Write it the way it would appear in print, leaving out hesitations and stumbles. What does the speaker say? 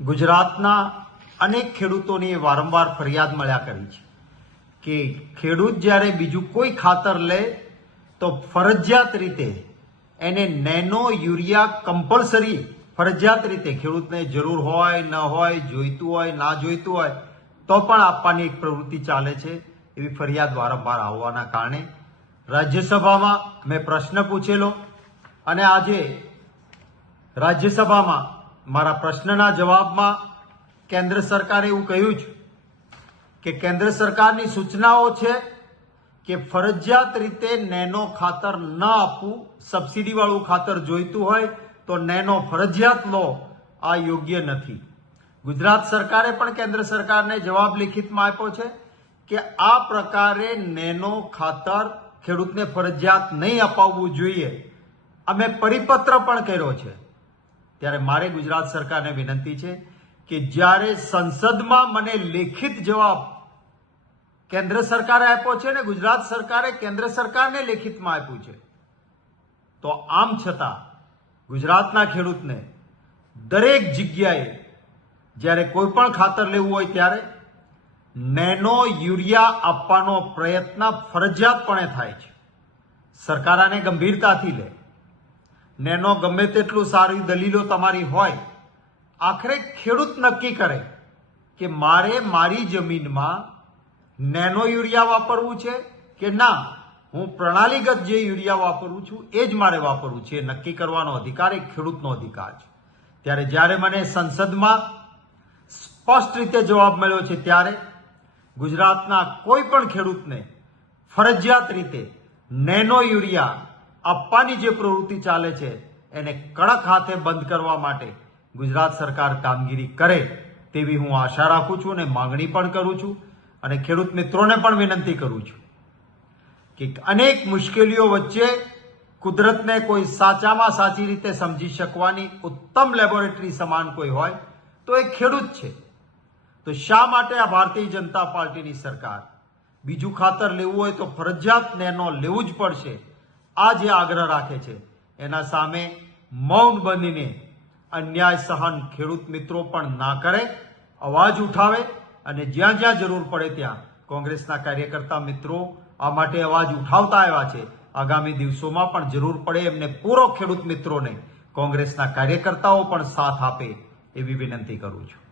ગુજરાતના અનેક ખેડૂતોની વારંવાર ફરિયાદ મળ્યા કરી છે કે ખેડૂત જ્યારે બીજું કોઈ ખાતર લે તો ફરજિયાત રીતે એને નેનો યુરિયા કમ્પલસરી ફરજિયાત રીતે ખેડૂતને જરૂર હોય ન હોય, જોઈતું હોય ના જોઈતું હોય તો પણ આપવાની એક પ્રવૃત્તિ ચાલે છે. એવી ફરિયાદ વારંવાર આવવાના કારણે રાજ્યસભામાં મેં પ્રશ્ન પૂછેલો અને આજે રાજ્યસભામાં મારા પ્રશ્નના જવાબમાં કેન્દ્ર સરકારે એવું કહ્યું છે કે કેન્દ્ર સરકારની સૂચનાઓ છે કે ફરજિયાત રીતે નેનો ખાતર ન આપવું, સબસિડીવાળું ખાતર જોઈતું હોય તો નેનો ફરજિયાત લો, આ યોગ્ય નથી. ગુજરાત સરકારે પણ કેન્દ્ર સરકારને જવાબ લિખિતમાં આપ્યો છે કે આ પ્રકારે નેનો ખાતર ખેડૂતને ફરજિયાત નહીં અપાવવું જોઈએ. અમે પરિપત્ર પણ કર્યો છે. ત્યારે મારે ગુજરાત સરકારને વિનંતી છે કે જ્યારે સંસદમાં મને લેખિત જવાબ કેન્દ્ર સરકારે આપ્યો છે ને ગુજરાત સરકારે કેન્દ્ર સરકારને લેખિતમાં આપ્યું છે, તો આમ છતાં ગુજરાતના ખેડૂતને દરેક જગ્યાએ જ્યારે કોઈ પણ ખાતર લેવું હોય ત્યારે નેનો યુરિયા આપવાનો પ્રયત્ન ફરજિયાતપણે થાય છે. સરકાર આને ગંભીરતાથી લે. નેનો ગમે તેટલું સારી દલીલો તમારી હોય, આખરે ખેડૂત નક્કી કરે કે મારે મારી જમીનમાં નેનો યુરિયા વાપરવું છે કે ના, હું પ્રણાલીગત જે યુરિયા વાપરું છું એ જ મારે વાપરવું છે. નક્કી કરવાનો અધિકાર એ ખેડૂતનો અધિકાર છે. ત્યારે જ્યારે મને સંસદમાં સ્પષ્ટ રીતે જવાબ મળ્યો છે ત્યારે ગુજરાતના કોઈ પણ ખેડૂતને ફરજિયાત રીતે નેનો યુરિયા આપવાની જે પ્રવૃત્તિ ચાલે છે એને કડક હાથે બંધ કરવા માટે ગુજરાત સરકાર કામગીરી કરે તેવી હું આશા રાખું છું અને માંગણી પણ કરું છું. અને ખેડૂત મિત્રોને પણ વિનંતી કરું છું કે અનેક મુશ્કેલીઓ વચ્ચે કુદરતને કોઈ સાચામાં સાચી રીતે સમજી શકવાની ઉત્તમ લેબોરેટરી સમાન કોઈ હોય તો એ ખેડૂત છે. તો શા માટે આ ભારતીય જનતા પાર્ટીની સરકાર બીજું ખાતર લેવું હોય તો ફરજિયાત નેનો લેવું જ પડશે આ જે આગ્રહ રાખે છે એના સામે મૌન બનીને અન્યાય સહન ખેડૂત મિત્રો પણ ના કરે, અવાજ ઉઠાવે અને જ્યાં જ્યાં જરૂર પડે ત્યાં કોંગ્રેસના કાર્યકર્તા મિત્રો આ માટે અવાજ ઉઠાવતા આવ્યા છે. આગામી દિવસોમાં પણ જરૂર પડે એમને પૂરો ખેડૂત મિત્રોને કોંગ્રેસના કાર્યકર્તાઓ પણ સાથ આપે એવી વિનંતી કરું છું.